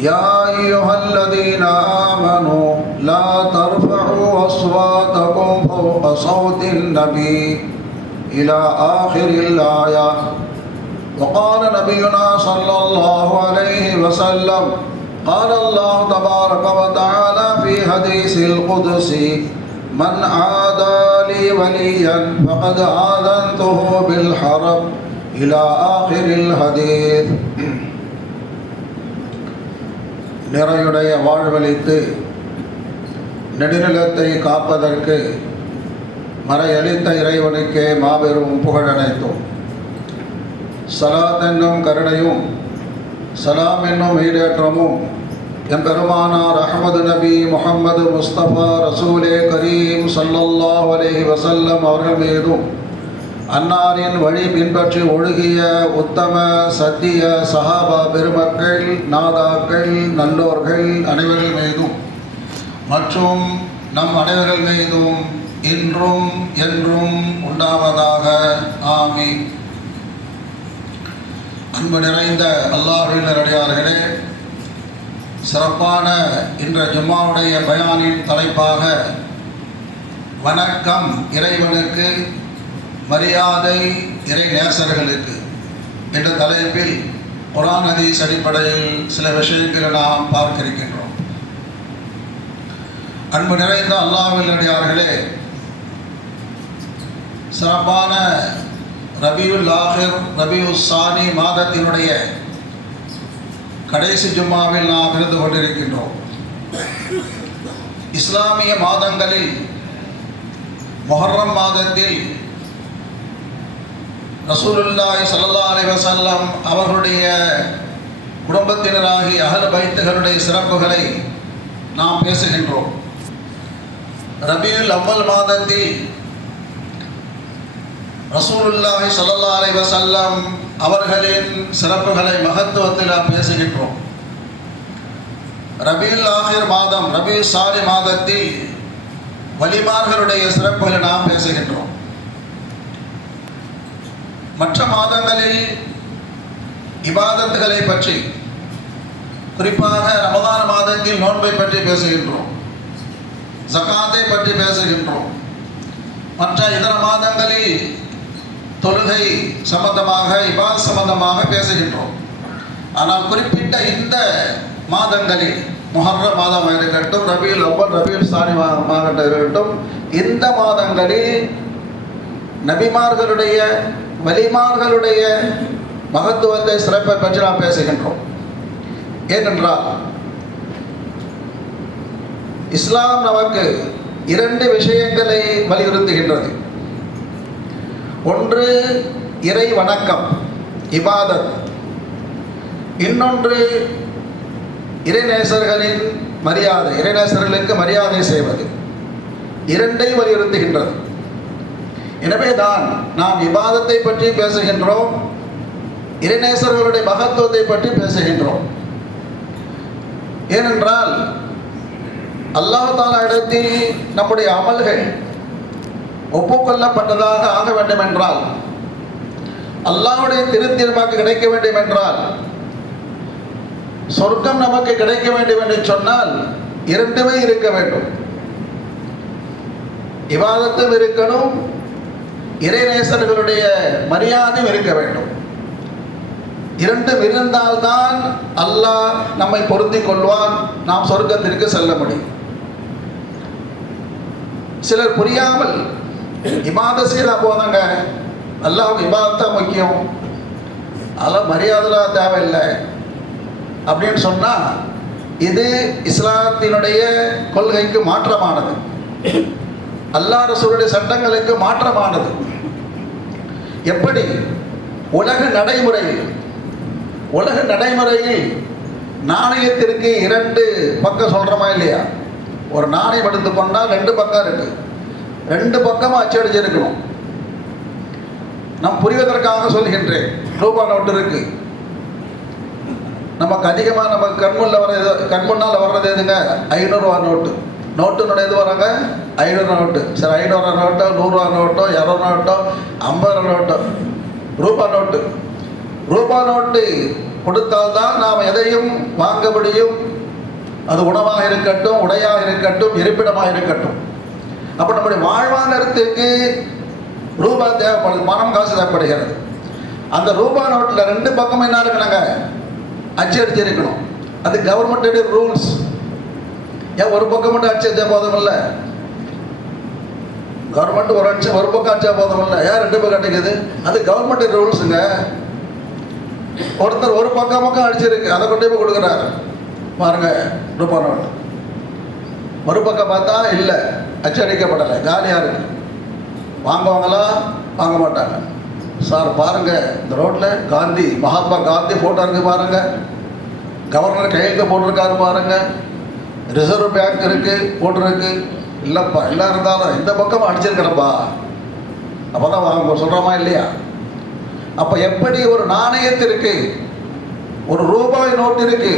يا أيها الذين آمنوا لا ترفعوا أصواتكم فوق صوت النبي إلى آخر الآية. وقال نبينا صلى الله عليه وسلم قال الله تبارك وتعالى في حديث القدس من عادى لي وليا فقد آذنته بالحرب. إلى آخر الحديث. நிறையுடைய வாழ்வழித்து நெடுநிலத்தை காப்பதற்கு மறையளித்த இறைவனுக்கே மாபெரும் புகழனைத்தோம் சலாத் என்னும் கருணையும் சலாம் என்னும் ஈடேற்றமும் எம்பெருமானார் அகமது நபி முகமது முஸ்தபா ரசூலே கரீம் சல்லல்லாஹ் அலைஹி வசல்லம் அவர்கள் மீதும் அன்னாரின் வழி பின்பற்றி ஒழுகிய உத்தம சத்திய சஹாபா பெருமக்கள் நாதாக்கள் நல்லோர்கள் அனைவர்கள் மீதும் மற்றும் நம் அனைவர்கள் மீதும் இன்றும் என்றும் உண்டாவதாக. ஆமி அன்பு நிறைந்த அல்லாஹின் அடியார்களே சிறப்பான இன்ற ஜும்மாவுடைய பயானின் தலைப்பாக வணக்கம் இறைவனுக்கு மரியாதை இறை நேசர்களுக்கு. என்ற தலைப்பில் குரான் ஹதீஸ் அடிப்படையில் சில விஷயங்களை நாம் பார்க்க இருக்கின்றோம் அன்பு நிறைந்த அல்லாவில் அடியார்களே சிறப்பான ரபியுல் ஆஹிர் ரபியுல் சானி மாதத்தினுடைய கடைசி ஜும்மாவில் நாம் இருந்து கொண்டிருக்கின்றோம். இஸ்லாமிய மாதங்களில் மொஹர்ரம் மாதத்தில் ரசூலுல்லாய் சல்லா அலைஹி அவர்களுடைய குடும்பத்தினராகி அகல் பைத்துகளுடைய சிறப்புகளை நாம் பேசுகின்றோம். ரபியுல் அவ்வல் மாதத்தில் ரசூலுல்லாஹி சல்லா அலைஹி அவர்களின் சிறப்புகளை மகத்துவத்தில் நாம் பேசுகின்றோம். ரபியுல் ஆஹிர் மாதம் ரபியுல் சாரி மாதத்தில் வலிமார்களுடைய சிறப்புகளை நாம் பேசுகின்றோம். மற்ற மாதங்களில் இபாதத்துகளை பற்றி குறிப்பாக ரமதான மாதத்தில் நோன்பை பற்றி பேசுகின்றோம் ஜக்காத்தை பற்றி பேசுகின்றோம். மற்ற இதர மாதங்களில் தொழுகை சம்பந்தமாக இபாத் சம்பந்தமாக பேசுகின்றோம். ஆனால் குறிப்பிட்ட இந்த மாதங்களில் முஹர்ர மாதமாக இருக்கட்டும் ரபியுல் ஒவ்வொரு ரபியுல் சாணி மாதமாக இருக்கட்டும் இந்த மாதங்களில் நபிமார்களுடைய வலிமார்களுடைய மகத்துவத்தை சிறப்பை பற்றி நாம் பேசுகின்றோம். ஏனென்றால் இஸ்லாம் நமக்கு இரண்டு விஷயங்களை வலியுறுத்துகின்றது. ஒன்று இறை வணக்கம் இபாதத். இன்னொன்று இறைநேசர்களின் மரியாதை இறைநேசர்களுக்கு மரியாதை செய்வது. இரண்டை வலியுறுத்துகின்றது. எனவே தான் நாம் விவாதத்தை பற்றி பேசுகின்றோம் இறைநேசர்களுடைய மகத்துவத்தை பற்றி பேசுகின்றோம். ஏனென்றால் அல்லாஹாலா இடத்தில் நம்முடைய அமல்கள் ஒப்புக்கொள்ளப்பட்டதாக ஆக வேண்டும் என்றால் அல்லாஹுடைய திருத்தீர்மாக்கு கிடைக்க வேண்டும் என்றால் சொர்க்கம் நமக்கு கிடைக்க வேண்டும் என்று சொன்னால் இரண்டுமே இருக்க வேண்டும். விவாதத்தும் இருக்கணும் இறைநேசர்களுடைய மரியாதையும் இருக்க வேண்டும். இரண்டும் இருந்தால்தான் அல்லாஹ் நம்மை பொருந்தி கொள்வான் நாம் சொர்க்கத்திற்கு செல்ல முடியும். சிலர் புரியாமல் இமாத செய்தா போதாங்க அல்லாஹ் இமாதத்தான் முக்கியம். அதெல்லாம் மரியாதைலாம் தேவையில்லை அப்படின்னு சொன்னால் இது இஸ்லாத்தினுடைய கொள்கைக்கு மாற்றமானது. அல்லா ரசூருடைய சட்டங்களுக்கு மாற்றமானது. எப்படி? உலக நடைமுறையில் உலக நடைமுறையில் நாணயத்திற்கு இரண்டு பக்கம் சொல்கிறோமா இல்லையா? ஒரு நாணயம் எடுத்துக்கொண்டால் ரெண்டு பக்கம் இருக்கு. ரெண்டு பக்கமும் அச்சடிச்சிருக்கணும் நான் புரிவதற்காக சொல்கின்றேன். ரூபா நோட்டு இருக்கு. நமக்கு அதிகமாக நம்ம கண்முன்னில் வர கண்முன்னால் வர்றது எதுங்க? ஐநூறுரூவா நோட்டு. நோட்டுனுடைய எது வராங்க? ஐநூறு நோட்டு. சரி ஐநூறுரூவா நோட்டோ நூறுரூவா நோட்டோ இரநூறு நோட்டோ ஐம்பது ரூபா நோட்டோ. ரூபா நோட்டு. ரூபா நோட்டு கொடுத்தால்தான் நாம் எதையும் வாங்க முடியும். அது உணவாக இருக்கட்டும் உடையாக இருக்கட்டும் இருப்பிடமாக இருக்கட்டும். அப்போ நம்முடைய வாழ்வாதாரத்துக்கு ரூபா தேவைப்படுது பணம் காசு தேவைப்படுகிறது. அந்த ரூபா நோட்டில் ரெண்டு பக்கம் என்ன இருக்கணுங்க? அச்சடிச்சு இருக்கணும். அது கவர்மெண்ட்டுடைய ரூல்ஸ் ஏன் ஒரு பக்கம் மட்டும் அச்சடிச்சா போதும் இல்லை கவர்மெண்ட் ஒரு அச்சு ஒரு பக்கம் அச்சா போதும் இல்லை? ஏன் ரெண்டு பக்கம் அடிக்குது அது கவர்மெண்ட் ரூல்ஸுங்க ஒருத்தர் ஒரு பக்கம் பக்கம் அடிச்சிருக்கு அதை கொண்டு போய் கொடுக்குறாரு. பாருங்க ரூபா ஒரு மறுபக்கம் பார்த்தா இல்லை. அச்சடிக்கப்படலை காலியாக இருக்கு. வாங்குவாங்களா? வாங்க மாட்டாங்க. சார் பாருங்க இந்த ரோட்டில் காந்தி மகாத்மா காந்தி போட்டோ இருக்கு பாருங்க. கவர்னர் கையெழுத்து போட்டிருக்காரு பாருங்க. ரிசர்வ் பேங்க் இருக்கு போட்டிருக்கு. இல்லைப்பா எல்லாம் இருந்தாலும் இந்த பக்கம் அடிச்சிருக்கிறப்பா அப்போ தான் வாங்க சொல்கிறோமா இல்லையா? அப்போ எப்படி ஒரு நாணயத்திற்கு ஒரு ரூபாய் நோட்டு இருக்கு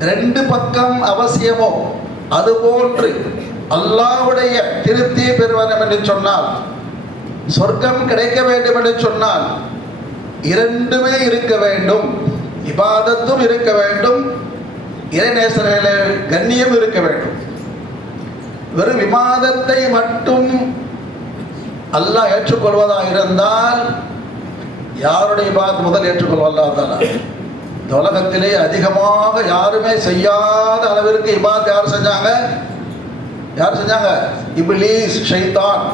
ரெண்டு பக்கம் அவசியமோ அது போன்று அல்லாஹ்வுடைய திருப்தி பெறுவனம் என்று சொன்னால் சொர்க்கம் கிடைக்க வேண்டும் என்று சொன்னால் இரண்டுமே இருக்க வேண்டும். இபாதத்தும் இருக்க வேண்டும். இறைநேசர்களே கண்ணியம் இருக்க வேண்டும். வெறும் விவாதத்தை மட்டும் அல்லாஹ் ஏற்றுக்கொள்வதாக இருந்தால் யாருடைய பாத் முதல் ஏற்றுக்கொள்வல்லா இந்த உலகத்திலே அதிகமாக யாருமே செய்யாத அளவிற்கு இபாத் யார் செஞ்சாங்க? யார் செஞ்சாங்க? இப்லீஸ் ஷைத்தான்.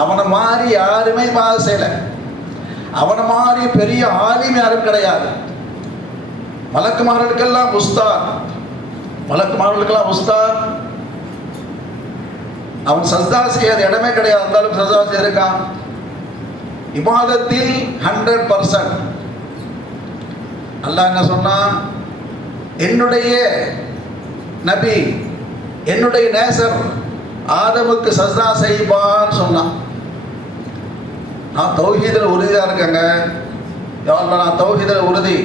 அவனை மாதிரி யாருமே இபாத் செய்யலை. அவனை மாதிரி பெரிய ஆலிம் யாரும் கிடையாது. மலக்குமார்களுக்கெல்லாம் உஸ்தான் மலக்குமார்களுக்கெல்லாம் உஸ்தான் அவன் சஸ்தா செய்யாத இடமே கிடையாது. இருந்தாலும் அளவுக்கு சஸ்தா செய்திருக்கான். இபாதத்தில் ஹண்ட்ரட் பர்சன்ட் அல்லாஹ் என்ன சொன்னான்? என்னுடைய நபி என்னுடைய நேசர் ஆதமுக்கு சஸ்தா செய்வான்னு சொன்னான். நான் தௌஹீதில் உறுதியாக இருக்கேங்க. யார் நான் தௌஹீதில் உறுதி?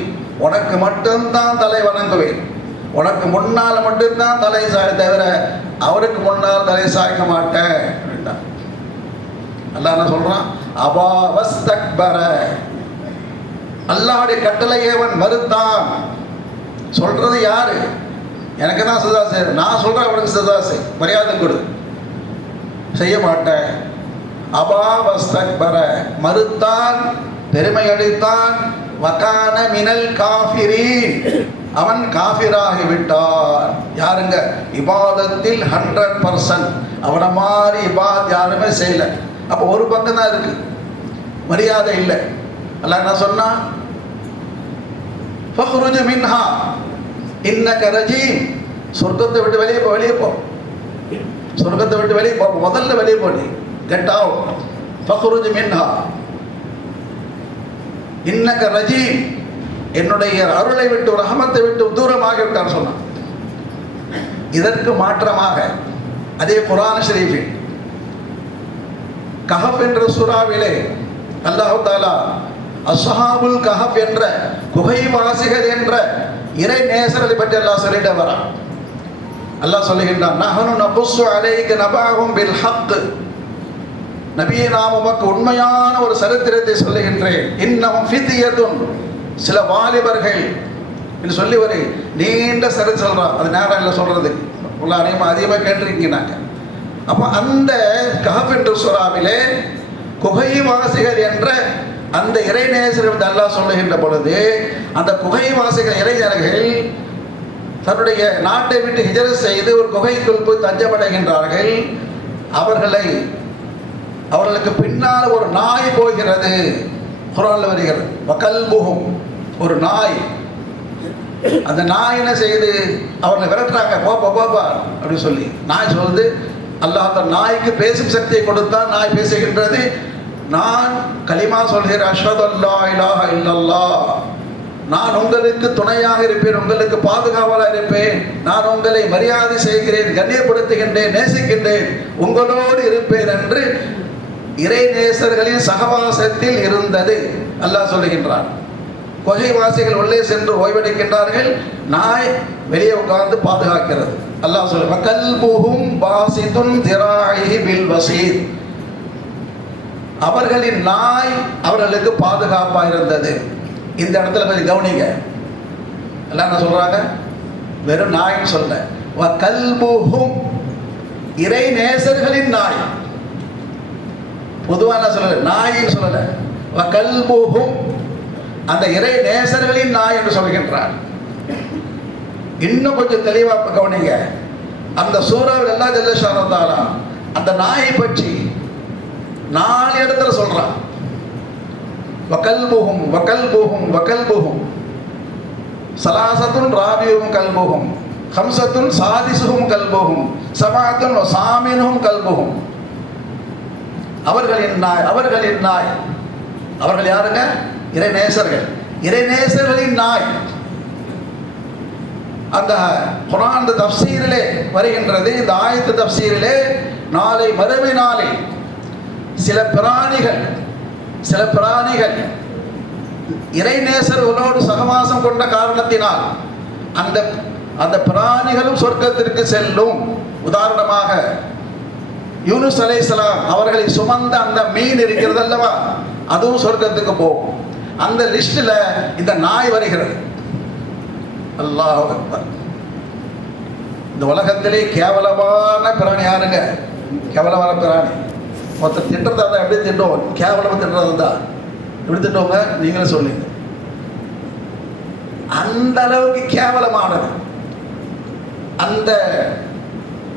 உனக்கு மட்டும்தான் தலை வணங்குவேன். உனக்கு முன்னால் மட்டும்தான் தலை சாய தவிர அவருக்கு முன்னால் தலை சாய்க்க மாட்டேன் அப்படின்ட்டான். அல்லாஹ் என்ன சொல்றான்? அபாவஸ்தக்பர அல்லாஹ்வுடைய கட்டளையை அவன் மறுத்தான். சொல்றது யாரு? எனக்கு தான் சதா செய் நான் சொல்றேன் அவனுக்கு சதா செய். மரியாதை கொடு. செய்ய மாட்டேன். அபாவஸ்தக்பர மறுத்தான் பெருமை அடித்தான் வகான மினல் காஃபிரி அவன் காஃபிராகி விட்டான் யாருங்க? இபாதத்தில் ஹண்ட்ரட் பர்சன்ட் அவனை மாதிரி இபாத் யாருமே செய்யல. அப்போ ஒரு பக்கம் தான் இருக்கு. மரியாதை இல்லை. அல்ல என்ன சொன்னா? ஃபஹ்ருஜ் மின்ஹா. இன்னக ரஜீம். சொர்க்கத்தை விட்டு வெளியே போ வெளியே போ. சொர்க்கத்தை விட்டு வெளியே போ. முதல்ல வெளியே போ நீ. கெட் அவுட் ஃபஹ்ருஜ் மின்ஹா. இன்னக ரஜீம். என்னுடைய அருளை விட்டு ரஹமத்தை விட்டு தூரமாக விட்டார் சொன்னான். இதற்கு மாற்றமாக அதே குரான் ஷரீஃபில் கஹப் என்ற சுறாவிலே அல்லாஹு தாலா அஸ்ஹாபுல் கஹப் என்ற குகைவாசிகள் என்ற இறை நேசர்களை பற்றி அல்லாஹ் சொல்லிட்டு வரான். அல்லாஹ் சொல்லுகின்றான் நஹனு நபுஸ்ஸு அலைக நபாஹும் பில் ஹக். நபியே நாம் உமக்கு உண்மையான ஒரு சரித்திரத்தை சொல்லுகின்றேன். இன்னமும் ஃபிதியதுன் சில வாலிபர்கள் என்று சொல்லி ஒரு நீண்ட சரி சொல்கிறான் அது நேரம் இல்லை சொல்கிறது உள்ள அதிகமாக அதிகமாக கேட்டிருக்கீங்க நாங்கள் அப்போ அந்த கஹப் என்ற சுறாவிலே குகைவாசிகள் என்ற அந்த இறைநேசர்கள் அல்லாஹ் சொல்லுகின்ற பொழுது அந்த குகைவாசிகள் இளைஞர்கள் தன்னுடைய நாட்டை விட்டு ஹிஜர செய்து ஒரு குகைக்குள் போய் தஞ்சமடைகின்றார்கள். அவர்களை அவர்களுக்கு பின்னால் ஒரு நாய் போகிறது. குரான்ல வருகிறது. வகல்புகும் ஒரு நாய். அந்த நாய் என்ன செய்யுது? அவனை விரட்டுறாங்க. போப்பா போப்பா அப்படின்னு சொல்லி. நாய் சொல்லுது அல்லாஹ் அந்த நாய்க்கு பேசும் சக்தியை கொடுத்தான் நாய் பேசுகின்றது. நான் களிமா சொல்கிறேன். அஷ்வத் அல்லா இலாஹ இல்லல்லா நான் உங்களுக்கு துணையாக இருப்பேன். உங்களுக்கு பாதுகாவலாக இருப்பேன். நான் உங்களை மரியாதை செய்கிறேன். கண்ணியப்படுத்துகின்றேன். நேசிக்கின்றேன். உங்களோடு இருப்பேன் என்று இறைநேசர்களின் சகவாசத்தில் இருந்தது. அல்லாஹ் சொல்லுகின்றான். கொகைவாசிகள் உள்ளே சென்று ஓய்வெடுக்கின்றார்கள். நாய் வெளியே உட்கார்ந்து பாதுகாக்கிறது. அல்லாஹ் சொல்லு கல்புஹும் பாசிதுன் திராஹி பில் வசீர் அவர்களின் நாய் அவர்களுக்கு பாதுகாப்பாக இருந்தது. இந்த இடத்துல கொஞ்சம் கவனிங்க. எல்லாம் என்ன சொல்றாங்க? வெறும் நாய்ன்னு சொல்ல. வ கல்புஹும் இறை நேசர்களின் நாய். பொதுவாக என்ன சொல்லல? நாயின்னு சொல்லல. வ அந்த இறை நேசர்களின் நாய் என்று சொல்கின்றார். இன்னும் கொஞ்சம் தெளிவாக கவனிங்க. அந்த சூறாவில் எல்லாம் ஜெல்லஷானந்தாரா அந்த நாயை பற்றி நாலு இடத்துல சொல்றான். வக்கல்புகும் வக்கல்புகும் வக்கல்புகும் சலாசத்தும் ராபியும் கல்புகும் ஹம்சத்துன் சாதிசுகும் கல்புகும் சமாத்தும் சாமினும் கல்புகும் அவர்களின் நாய் அவர்களின் நாய் அவர்கள் யாருங்க? இறைநேசர்கள். இறைநேசர்களின் நாய். அந்த குரான் தப்சீரிலே வருகின்றது. இந்த ஆயத்து தப்சீரிலே நாளை மறுமை நாளில் சில பிராணிகள் சில பிராணிகள் இறைநேசர்களோடு சகவாசம் கொண்ட காரணத்தினால் அந்த அந்த பிராணிகளும் சொர்க்கத்திற்கு செல்லும். உதாரணமாக யூனுஸ் அலைஹிஸ்ஸலாம் அவர்களை சுமந்த அந்த மீன் இருக்கிறது அல்லவா? அதுவும் சொர்க்கத்துக்கு போகும் அந்த லிஸ்டில் இந்த நாய் வருகிறது. அல்லாஹ் இந்த உலகத்திலே கேவலமான பிராணி யாருங்க? கேவலமான பிராணி. மொத்த திட்டத்தை தான் எப்படி திட்டோம் கேவலமாக திட்டுறது தான் எப்படி திட்டோங்க நீங்களே சொல்லுங்க. அந்த அளவுக்கு கேவலமானது அந்த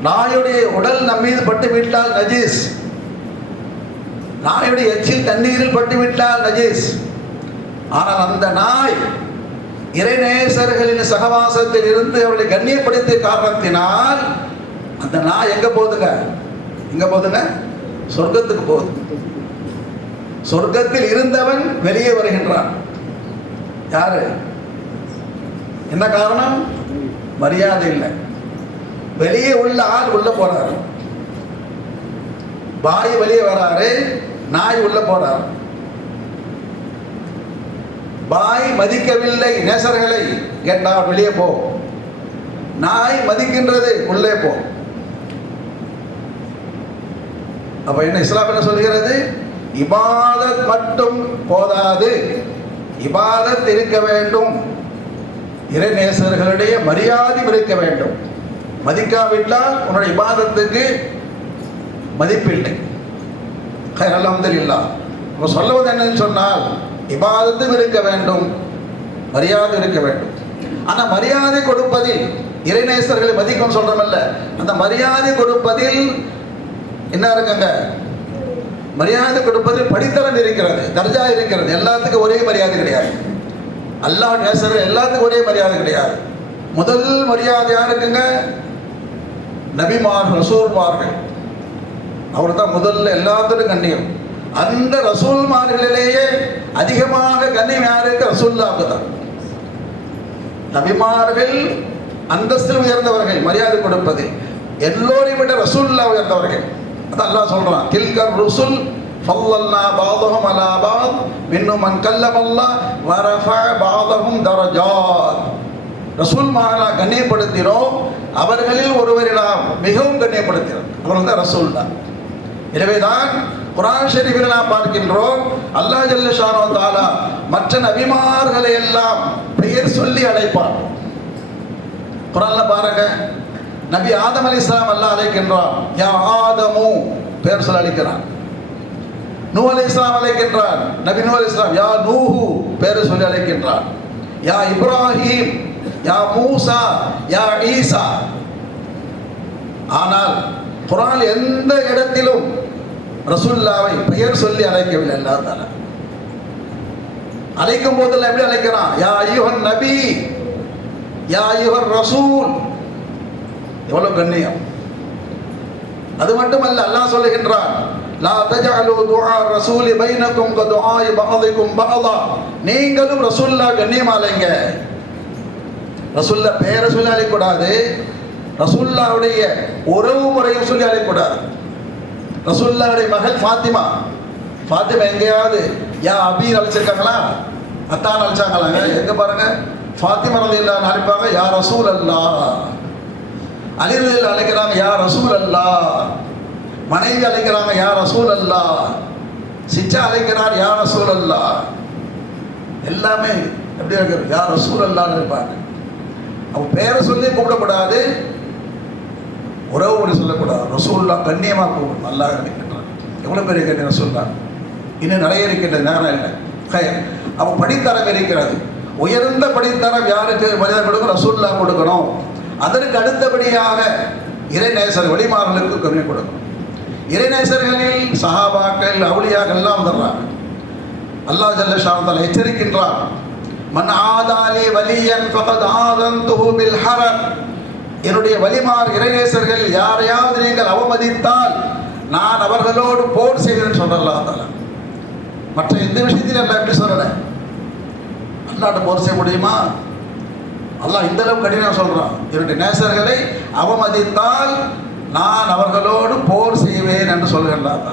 நாயுடைய உடல் நம்மீது பட்டு விட்டால் நஜீஸ். நாயுடைய எச்சில் தண்ணீரில் பட்டு விட்டால் நஜீஸ். ஆனால் அந்த நாய் இறைநேசர்களின் சகவாசத்தில் இருந்து அவர்களை கண்ணியப்படுத்திய காரணத்தினால் அந்த நாய் எங்க போகுதுங்க? எங்க போகுதுங்க? சொர்க்கத்துக்கு போகுது. சொர்க்கத்தில் இருந்தவன் வெளியே வருகின்றான். யாரு? என்ன காரணம்? மரியாதை இல்லை. வெளியே உள்ள ஆள் உள்ள போறாரு. பாய் வெளியே வராரு நாய் உள்ள போறாரு. பாய் மதிக்கவில்லை நேசர்களை கேட்டா வெளியே போ. நாய் மதிக்கின்றது உள்ளே போ. அப்ப என்ன இஸ்லாம் என்ன சொல்கிறது? இபாதத் மட்டும் போதாது. இபாதத் இருக்க வேண்டும். இறைநேசர்களுடைய மரியாதை இருக்க வேண்டும். மதிக்காவிட்டால் உன்னுடைய இபாதத்துக்கு மதிப்பில்லை. அலமதுல்லா இப்போ சொல்லுவது என்னன்னு சொன்னால் இபாதத்தும் இருக்க வேண்டும் மரியாதை இருக்க வேண்டும். ஆனால் மரியாதை கொடுப்பதில் இறைநேசர்களை மதிக்கும் சொல்றோமல்ல. அந்த மரியாதை கொடுப்பதில் என்ன இருக்குங்க? மரியாதை கொடுப்பதில் படித்தரம் இருக்கிறது தர்ஜா இருக்கிறது. எல்லாத்துக்கும் ஒரே மரியாதை கிடையாது. அல்லாஹ் நேசர் எல்லாத்துக்கும் ஒரே மரியாதை கிடையாது. முதல் மரியாதை யாருக்குங்க நபிமார் ரசூல்மார்கள். அவர் தான் முதல்ல எல்லாத்திலும் கண்ணியம். அந்த ரசூல்மார்களிலேயே அதிகமாக கண்ணியம் யாருக்கு? ரசூல்லாவுக்கு தான் நபிமார்கள் அந்தஸ்தில் உயர்ந்தவர்கள் மரியாதை கொடுப்பது. எல்லோரையும் விட ரசூல்லா உயர்ந்தவர்கள். அதான் அல்லாஹ் சொல்றான் தில்கர் ருசுல் ஃபல்லல்னா பாதஹும் அலா பாத் மின்னும் மன் கல்லமல்லா வரஃப பாதஹும் தரஜாத். ரசூல் மாரா கண்ணியப்படுத்தினோம் அவர்களில் ஒருவரை நாம் மிகவும் கண்ணியப்படுத்தினோம் அவர்கள் தான் ரசூல் தான் எனவேதான் குரான் ஷெரீஃபில் நாம் பார்க்கின்றோம் அல்லாஹ் ஜல்ல ஷானோ தாலா மற்ற நபிமார்களை எல்லாம் பெயர் சொல்லி அழைப்பான். குரான்ல பாருங்க நபி ஆதம் அலி இஸ்லாம் அல்லா அழைக்கின்றான் யா ஆதமு பெயர் சொல்லி அழைக்கிறான். நூ அலி இஸ்லாம் அழைக்கின்றான் நபி நூ அலி இஸ்லாம் யா நூஹு பெயர் சொல்லி அழைக்கின்றான். யா இப்ராஹிம் யா மூசா யா ஈசா. ஆனால் குரான் எந்த இடத்திலும் ரசுல்லாவை பெயர் சொல்லி அழைக்கவில்லை அல்லா தால. அழைக்கும் போதெல்லாம் எப்படி அழைக்கிறான்? யா ஐயுஹன் நபி யா ஐயுஹர் ரசூல். எவ்வளவு கண்ணியம். அது மட்டுமல்ல அல்லாஹ் சொல்லுகின்றான் லா தஜஅலு துஆ ரசூலி பைனக்கும் கதுஆஇ பஅதிக்கும் பஅதா நீங்களும் ரசூல்லா கண்ணியமாலைங்க ரசுல்லா பேரை சொல்லி அழைக்கூடாது ரசூல்லாவுடைய உறவு முறையும் சொல்லி அழைக்கூடாது ரசுல்லாவுடைய மகள் ஃபாத்திமா. ஃபாத்திமா எங்கேயாவது யா அபீர் அழைச்சிருக்காங்களா? அத்தான் அழைச்சாங்களாங்க எங்க பாருங்க. ஃபாத்திமா ரதி இல்லா அழைப்பாங்க யா ரசூல் அல்லா அலிரதில் அழைக்கிறாங்க யா ரசூல் அல்லா மனைவி அழைக்கிறாங்க யா ரசூல் அல்லா சிச்சா அழைக்கிறார் யா ரசூல் அல்லா எல்லாமே எப்படி இருக்கிறது யா ரசூல் அல்லான்னு இருப்பாங்க அவன் பேரை சொல்லி கூப்பிடக்கூடாது. உறவு மொழி சொல்லக்கூடாது. ரசூல்லா கண்ணியமாக கூப்பிடும் நல்லா இருக்கின்றான். எவ்வளோ பெரிய கண்ணியம் ரசூல்லா இன்னும் நிறைய இருக்கின்ற நேரம் இல்லை. கயர் அவன் படித்தரம் இருக்கிறது. உயர்ந்த படித்தரம் யாருக்கு? மனிதன் கொடுக்கணும் ரசூல்லா கொடுக்கணும். அதற்கு அடுத்தபடியாக இறைநேசர் வழிமாறலுக்கு கருணை கொடுக்கணும். இறைநேசர்களில் சஹாபாக்கள் அவுளியாக்கள் எல்லாம் வந்துடுறாங்க அல்லாஹ் ஜல்ல ஷானத்தால் எச்சரிக்கின்றான். மன் ஆதாலி வலியன் ஃபகத் ஆதன்துஹு பில் ஹரம் என்னுடைய வலிமார் இறைநேசர்கள் யாரையாவது நீங்கள் அவமதித்தால் நான் அவர்களோடு போர் செய்வேன் சொல்றேன் மற்ற எந்த விஷயத்திலும் எல்லாம் எப்படி சொல்லலை. அல்லாட்ட போர் செய்ய முடியுமா? அல்லாஹ் இந்த அளவுக்கு கடினம் சொல்கிறான் என்னுடைய நேசர்களை அவமதித்தால் நான் அவர்களோடு போர் செய்வேன் என்று சொல்கின்றார்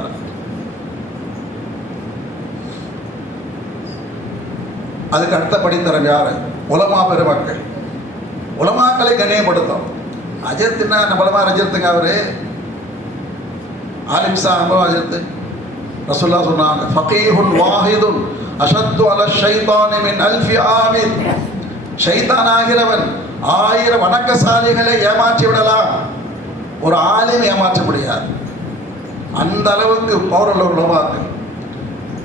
அதுக்கு அடுத்த படித்தரம் யாரு? உலமா பெருமக்கள். உலமாக்களை கண்ணியப்படுத்தும். அஜர்த்துனா நம்மளமா அஜர்த்துங்க அவரு. ஆலிம்சா நம்ம அஜர்த்து ரசுல்லா சொன்னாங்க ஃபகீஹுன் வாஹிதுன் அஷத்து அல ஷைத்தானி மின் அல்ஃபி ஆமின். ஷைத்தான் ஆகிறவன் ஆயிரம் வணக்கசாலிகளை ஏமாற்றி விடலாம். ஒரு ஆலையும் ஏமாற்ற முடியாது அந்த அளவுக்கு பௌரல் உலமாக்கள்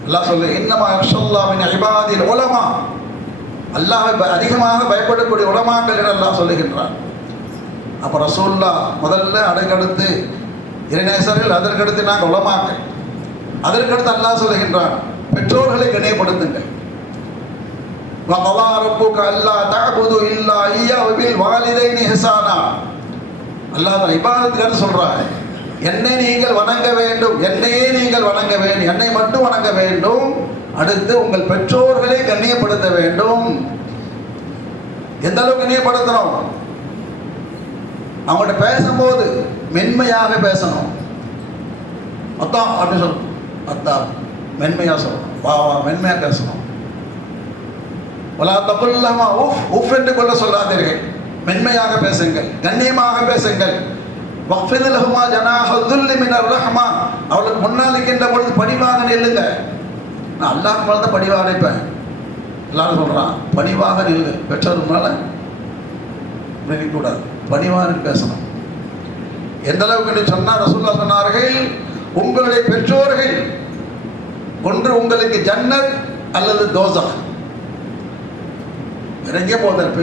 அல்லாஹ் சொல்லு இன்னமா யக்ஷல்லாவின் இபாதில் உலமா. அல்லாஹ் அதிகமாக பயப்படக்கூடிய உலமாக்கள் என அல்லாஹ் சொல்லுகின்றான். அப்போ ரசூல்லா முதல்ல அடங்கடுத்து இறைநேசர்கள் அதற்கடுத்து நாங்கள் உலமாக்கள். அதற்கடுத்து அல்லாஹ் சொல்லுகின்றான் பெற்றோர்களை கணியப்படுத்துங்கள் அல்லாஹ் இபாதத்துக்காக சொல்றாங்க. என்னை நீங்கள் வணங்க வேண்டும் என்னையே நீங்கள் வணங்க வேண்டும் என்னை மட்டும் வணங்க வேண்டும். அடுத்து உங்கள் பெற்றோர்களை கண்ணியப்படுத்த வேண்டும். எந்த அளவுக்கு கண்ணியப்படுத்தணும்? அவங்கள்ட்ட பேசும்போது மென்மையாக பேசணும். அத்தா அப்படின்னு சொல்லணும். அத்தா மென்மையாக சொல்லணும். வா வா மென்மையாக பேசணும். வலா தகுல்லாமா உஃப் உஃப் என்று கொள்ள சொல்லாதீர்கள். மென்மையாக பேசுங்கள் கண்ணியமாக பேசுங்கள். வக்ஃபிதுலஹுமா ஜனாஹுல்லுல்லி மினர் ரஹ்மா. அவளுக்கு முன்னால் இருக்கின்ற பொழுது பணிவாக நில்லுங்க. நான் அல்லாஹ் மேலே தான் பணிவாக நிற்பேன். எல்லாரும் சொல்கிறான் பணிவாக நில்லு. பெற்றோர் முன்னால் நிற்கக்கூடாது பணிவாக பேசணும். எந்த அளவுக்கு என்று சொன்னால் ரசூல்லா சொன்னார்கள் உங்களுடைய பெற்றோர்கள் ஒன்று உங்களுக்கு ஜன்னத் அல்லது தோசா. வேற எங்கேயும் போதார்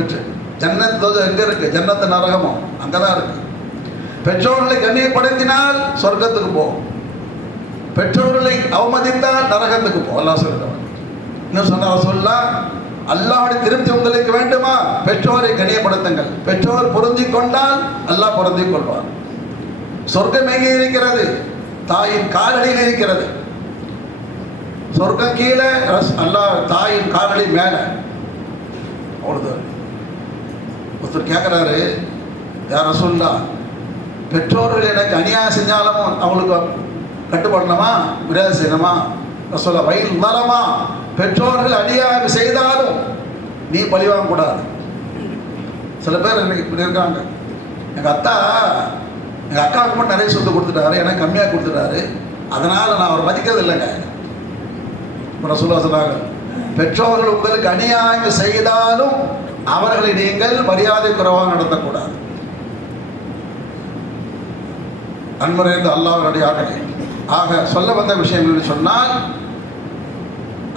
ஜன்னத் தோசை எங்கே இருக்குது ஜன்னத்து நரகமோ? அங்கதான் இருக்குது பெற்றோர்களை கண்ணியப்படுத்தினால் சொர்க்கத்துக்கு போகும் பெற்றோர்களை அவமதித்தால் நரகத்துக்கு போ. எல்லாம் சொல்லுவாங்க இன்னும் சொன்ன சொல்லலாம் அல்லாவுடைய திருப்தி உங்களுக்கு வேண்டுமா? பெற்றோரை கண்ணியப்படுத்துங்கள். பெற்றோர் பொருந்தி கொண்டால் அல்லாஹ் பொருந்தி கொள்வார் சொர்க்கம் எங்கே இருக்கிறது? தாயின் காலடியில் இருக்கிறது. சொர்க்கம் கீழே அல்லாஹ் தாயின் காலடி மேலே. அவ்வளோதான் ஒருத்தர் கேட்குறாரு யார ரசூல்லா பெற்றோர்கள் எனக்கு அநியாயம் செஞ்சாலும் அவங்களுக்கு கட்டுப்படணுமா? விரோத செய்யணுமா? சொல்ல வயல் மரமா? பெற்றோர்கள் அநியாயம் செய்தாலும் நீ பழிவாங்க கூடாது சில பேர் எனக்கு இப்படி இருக்காங்க. எங்கள் அத்தா எங்கள் அக்காவுக்கு மட்டும் நிறைய சொத்து கொடுத்துட்டாரு எனக்கு கம்மியாக கொடுத்துட்டாரு. அதனால் நான் அவர் மதிக்கிறது இல்லைங்க. இப்போ சொல்ல சொன்னாங்க பெற்றோர்கள் உங்களுக்கு அநியாயம் செய்தாலும் அவர்களை நீங்கள் மரியாதை குறைவாக நடத்தக்கூடாது. அன்முறைந்த அல்லாஹ்வுடைய ஆகலை ஆக சொல்ல வந்த விஷயம் என்று சொன்னால்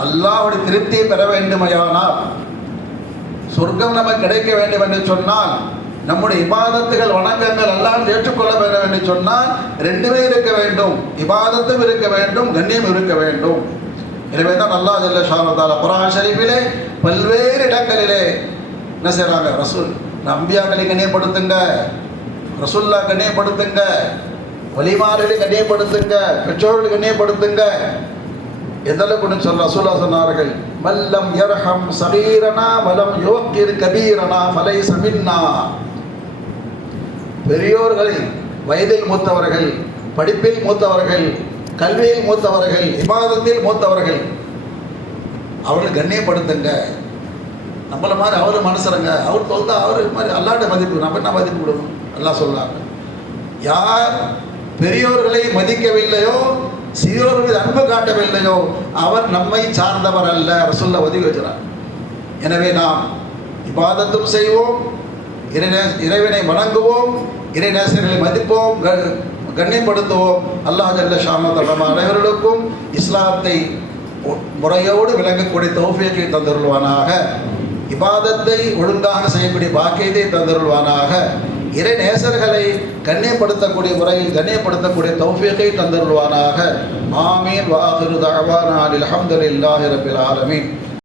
அல்லாவுடைய திருப்தியை பெற வேண்டுமையானால் சொர்க்கம் நமக்கு கிடைக்க வேண்டும் என்று சொன்னால் நம்முடைய இபாதத்துகள் வணக்கங்கள் எல்லாம் ஏற்றுக்கொள்ள வேண்டும் என்று சொன்னால் ரெண்டுமே இருக்க வேண்டும். இபாதத்தும் இருக்க வேண்டும் கண்ணியம் இருக்க வேண்டும். எனவே தான் அல்லாஹ் ஜல்ல ஷாரதால குரான் ஷரீஃபிலே பல்வேறு இடங்களிலே என்ன செய்கிறாங்க ரசூல் நம்பியாக்களை கண்ணியப்படுத்துங்க. ரசூல்லா கண்ணியப்படுத்துங்க. வலிமார்களை கண்ணியப்படுத்துங்க பெற்றோர்களை கண்ணியப்படுத்துங்க எந்த அளவுக்கு சொல்ல ரசூலா சொன்னார்கள் வல்லம் யர்ஹம் சகீரனா வலம் யோக்கிர் கபீரனா ஃபலை சமின்னா பெரியோர்களை வயதில் மூத்தவர்கள் படிப்பில் மூத்தவர்கள் கல்வியில் மூத்தவர்கள் விவாதத்தில் மூத்தவர்கள் அவர்களை கண்ணியப்படுத்துங்க. நம்மள மாதிரி அவர் மனுஷருங்க அவர் தொந்தா அவர் மாதிரி அல்லாட்ட மதிப்பு நம்ம என்ன மதிப்பு விடணும் எல்லாம் சொல்கிறாங்க யார் பெரியோர்களை மதிக்கவில்லையோ சிறியோர்கள் மீது அன்பு காட்டவில்லையோ அவர் நம்மை சார்ந்தவர் அல்ல ரசுல்ல ஒதுக்கி எனவே நாம் இபாதத்தும் செய்வோம் இறைவனை வணங்குவோம் இறைநேசர்களை மதிப்போம் க- கண்ணியப்படுத்துவோம். அல்லாஹ் ஜல்ல ஷாமத் நம்ம அனைவர்களுக்கும் இஸ்லாத்தை முறையோடு விளங்கக்கூடிய தௌஃபியத்தை தந்துருள்வானாக. இபாதத்தை ஒழுங்காக செய்யக்கூடிய பாக்கியத்தை தந்துருள்வானாக. இறை நேசர்களை கண்ணியப்படுத்தக்கூடிய முறையில் கண்ணியப்படுத்தக்கூடிய தௌஃபியத்தை தந்தருள்வானாக. ஆமீன். வாஹிரு தஅவானா அல்ஹம்துலில்லாஹி ரப்பில் ஆலமீன்.